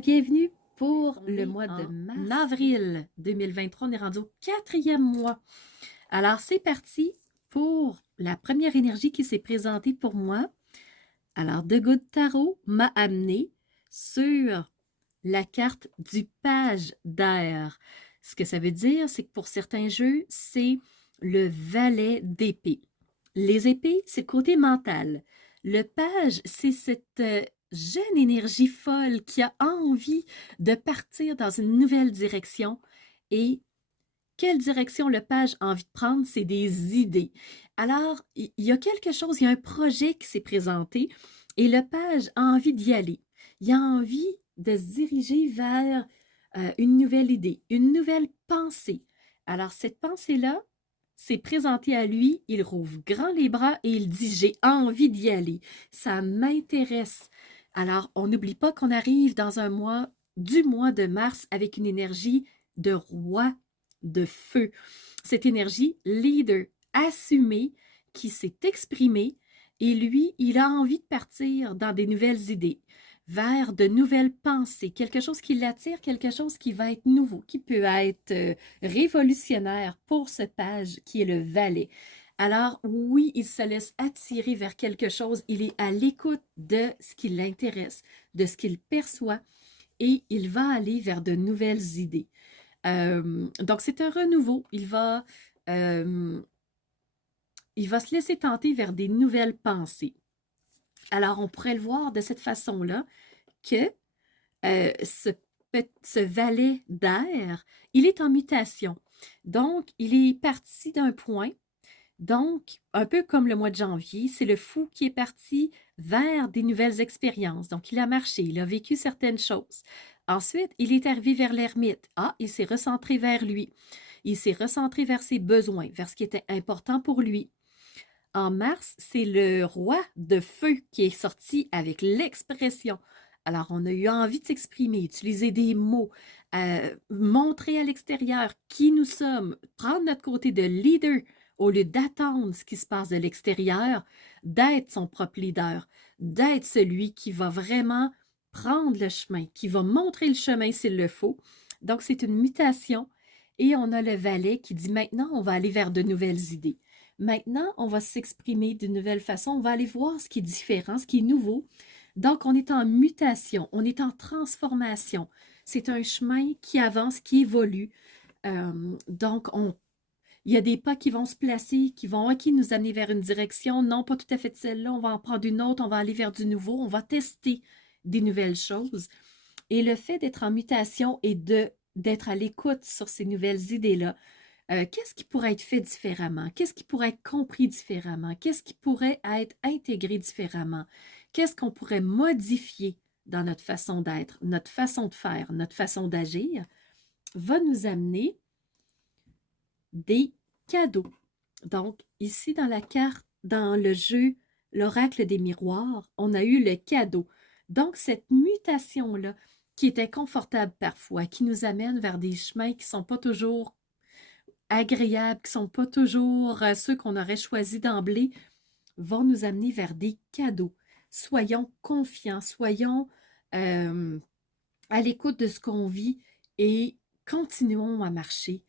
Bienvenue pour On le est mois de en avril 2023. On est rendu au quatrième mois. Alors, c'est parti pour la première énergie qui s'est présentée pour moi. Alors, The Good Tarot m'a amené sur la carte du page d'air. Ce que ça veut dire, c'est que pour certains jeux, c'est le valet d'épée. Les épées, c'est le côté mental. Le page, c'est cette jeune énergie folle qui a envie de partir dans une nouvelle direction. Et quelle direction le page a envie de prendre? C'est des idées. Alors, il y a quelque chose, il y a un projet qui s'est présenté et le page a envie d'y aller. Il a envie de se diriger vers une nouvelle idée, une nouvelle pensée. Alors, cette pensée-là s'est présentée à lui, il rouvre grand les bras et il dit, j'ai envie d'y aller. Ça m'intéresse. Alors, on n'oublie pas qu'on arrive dans un mois, du mois de mars, avec une énergie de roi de feu. Cette énergie leader, assumée, qui s'est exprimée, et lui, il a envie de partir dans des nouvelles idées, vers de nouvelles pensées, quelque chose qui l'attire, quelque chose qui va être nouveau, qui peut être révolutionnaire pour ce page qui est le valet. Alors oui, il se laisse attirer vers quelque chose, il est à l'écoute de ce qui l'intéresse, de ce qu'il perçoit, et il va aller vers de nouvelles idées. Donc, c'est un renouveau. Euh, il va se laisser tenter vers des nouvelles pensées. Alors, on pourrait le voir de cette façon-là que ce valet d'air, il est en mutation. Donc, il est parti d'un point. Donc, un peu comme le mois de janvier, c'est le fou qui est parti vers des nouvelles expériences. Donc, il a marché, il a vécu certaines choses. Ensuite, il est arrivé vers l'ermite. Ah, il s'est recentré vers lui. Il s'est recentré vers ses besoins, vers ce qui était important pour lui. En mars, c'est le roi de feu qui est sorti avec l'expression. Alors, on a eu envie de s'exprimer, utiliser des mots, montrer à l'extérieur qui nous sommes, prendre notre côté de leader au lieu d'attendre ce qui se passe de l'extérieur, d'être son propre leader, d'être celui qui va vraiment prendre le chemin, qui va montrer le chemin s'il le faut. Donc, c'est une mutation. Et on a le valet qui dit maintenant, on va aller vers de nouvelles idées. Maintenant, on va s'exprimer d'une nouvelle façon, on va aller voir ce qui est différent, ce qui est nouveau. Donc, on est en mutation, on est en transformation. C'est un chemin qui avance, qui évolue. Donc, il y a des pas qui vont se placer, qui vont nous amener vers une direction. Non, pas tout à fait de celle-là, on va en prendre une autre, on va aller vers du nouveau, on va tester des nouvelles choses. Et le fait d'être en mutation et d'être à l'écoute sur ces nouvelles idées-là, qu'est-ce qui pourrait être fait différemment? Qu'est-ce qui pourrait être compris différemment? Qu'est-ce qui pourrait être intégré différemment? Qu'est-ce qu'on pourrait modifier dans notre façon d'être, notre façon de faire, notre façon d'agir? Va nous amener des cadeaux. Donc, ici dans la carte, dans le jeu L'Oracle des miroirs, on a eu le cadeau. Donc, cette mutation-là, qui est inconfortable parfois, qui nous amène vers des chemins qui ne sont pas toujours agréables, qui ne sont pas toujours ceux qu'on aurait choisis d'emblée, vont nous amener vers des cadeaux. Soyons confiants, soyons euh, à l'écoute de ce qu'on vit et continuons à marcher.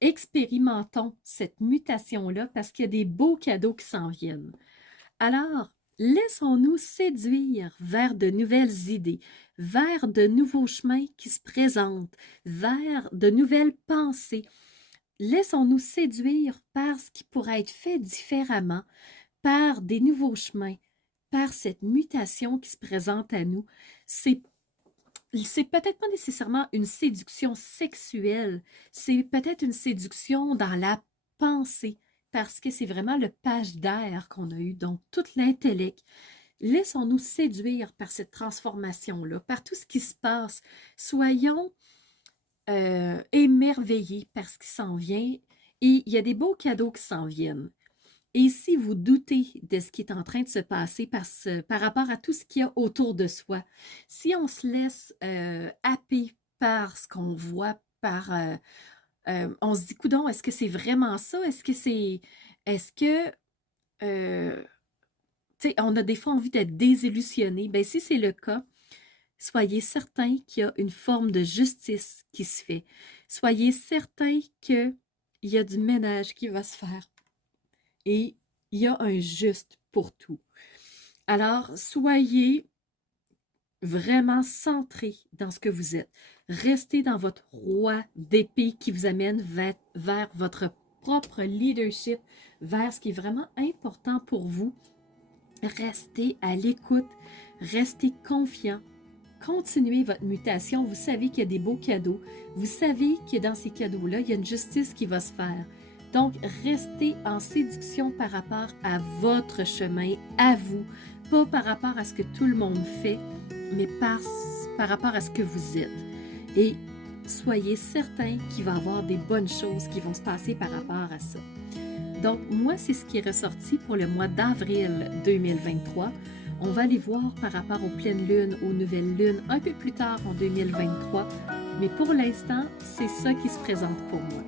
Expérimentons cette mutation-là parce qu'il y a des beaux cadeaux qui s'en viennent. Alors, laissons-nous séduire vers de nouvelles idées, vers de nouveaux chemins qui se présentent, vers de nouvelles pensées. Laissons-nous séduire par ce qui pourrait être fait différemment, par des nouveaux chemins, par cette mutation qui se présente à nous. C'est c'est peut-être pas nécessairement une séduction sexuelle, c'est peut-être une séduction dans la pensée, parce que c'est vraiment le page d'air qu'on a eu, donc tout l'intellect. Laissons-nous séduire par cette transformation-là, par tout ce qui se passe. Soyons émerveillés par ce qui s'en vient. Et il y a des beaux cadeaux qui s'en viennent. Et si vous doutez de ce qui est en train de se passer par rapport à tout ce qu'il y a autour de soi, si on se laisse happer par ce qu'on voit, on se dit, coudon, est-ce que c'est vraiment ça? Est-ce que, tu sais, on a des fois envie d'être désillusionné? Ben si c'est le cas, Soyez certain qu'il y a une forme de justice qui se fait. Soyez certain qu'il y a du ménage qui va se faire. Et il y a un juste pour tout. Alors, soyez vraiment centré dans ce que vous êtes. Restez dans votre roi d'épée qui vous amène vers votre propre leadership, vers ce qui est vraiment important pour vous. Restez à l'écoute, restez confiant. Continuez votre mutation. Vous savez qu'il y a des beaux cadeaux. Vous savez que dans ces cadeaux-là, il y a une justice qui va se faire. Donc, restez en séduction par rapport à votre chemin, à vous, pas par rapport à ce que tout le monde fait, mais par rapport à ce que vous êtes. Et soyez certain qu'il va y avoir des bonnes choses qui vont se passer par rapport à ça. Donc, moi, c'est ce qui est ressorti pour le mois d'avril 2023. On va aller voir par rapport aux pleines lunes, aux nouvelles lunes, un peu plus tard en 2023. Mais pour l'instant, c'est ça qui se présente pour moi.